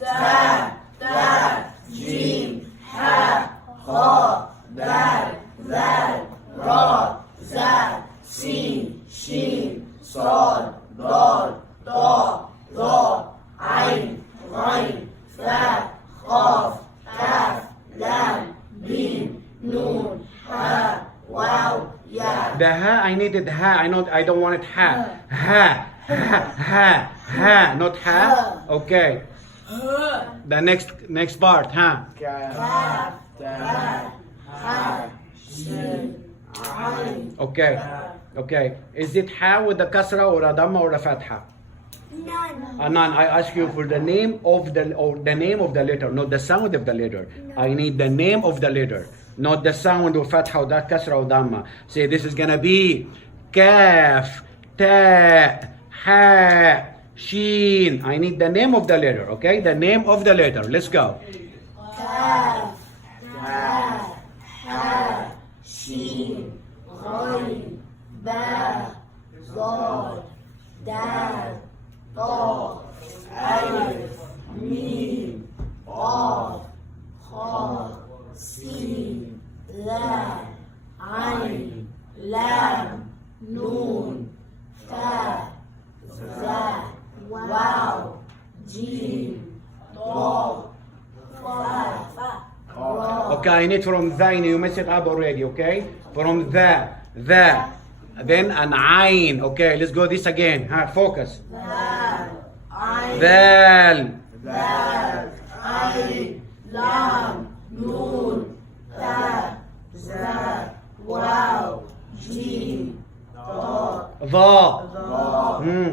تا تا جيم حاء خاء دال ذال راء زال سين شين صاد ضاد طاء ظاء عين غين فاء قاف كاف لام ميم نون حاء واو ياء. The ha, I needed ha. I don't want it ha. Ha, ha, ha, ha, not ha. Okay. The next part, ha. كاف دال حاء شين عين. Okay. Okay. Is it ha with the kasra or a dhamma or a fatha? نون. Anan, I ask you for the name of the name of the letter, not the sound of the letter. I need the name of the letter, not the sound of fatha or that kasra or dhamma. Say this is gonna be kaf, ta, ha, sheen. I need the name of the letter, okay? The name of the letter. Let's go. كاف دال حاء شين غين باء ضاد دال طاء ألف ميم قاف خاء سين لام عين لام نون تاء زاء واو جيم طاء فاء راء. Okay, I need from the, you messed it up already, okay? From the, then an ayn. Okay, let's go this again. Focus. ذال عين Dal, ذال عين لام نون تاء زاء واو جيم طاء dha. ظاء Hmm.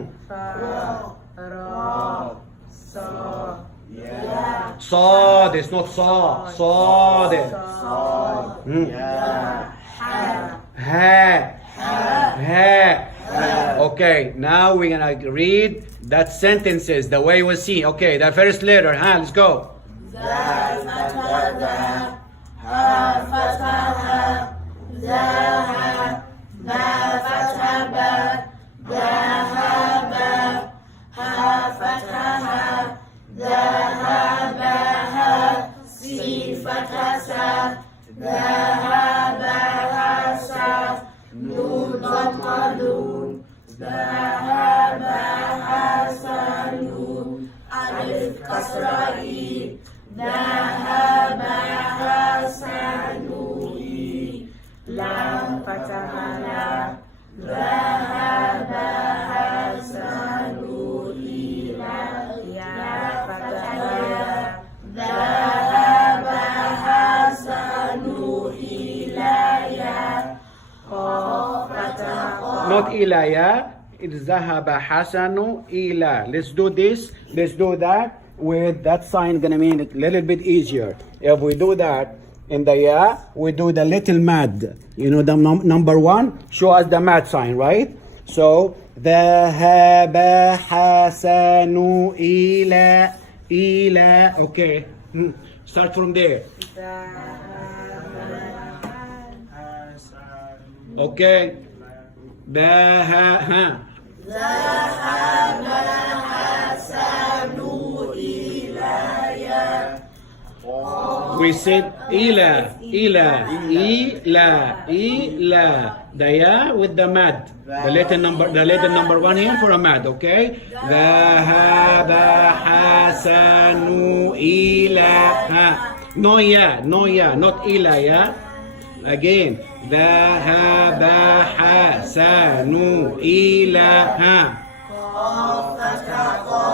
راء صاد ياء Sad, it's not sa. Sad. صاد Hmm. ياء حاء Ha. حاء Ha. Okay, now we're gonna read that sentences the way we see. Okay, the first letter. Let's go. ذا فتح ذا ها فتح ها ذا با فتح با ذهب ها فتح ها ذهب ها سين فتح سا ذهب ها سا نون ضم نون ذهب ها سا نون ألف كسرة إي ذهب حسنوي لام فتح لا ذهب حسنوي يا فتح يا ذهب حسنوي لا يا قاف فتح قاف. Not ilaya. It's zahaba hasanu ila. Let's do this. Let's do that. With that sign gonna mean it a little bit easier. If we do that in the ya, we do the little mad. You know the number one? Show us the mad sign, right? So dhahaba hasanu ila. Okay. Start from there. Okay. ذهب حسن إلي. We said ila. The ya with the mad. The letter number one here for a mad, okay? ذهب حسن إلى. No ya, not ila ya. Again. ذهب حسن إلى. قاف فتح قاف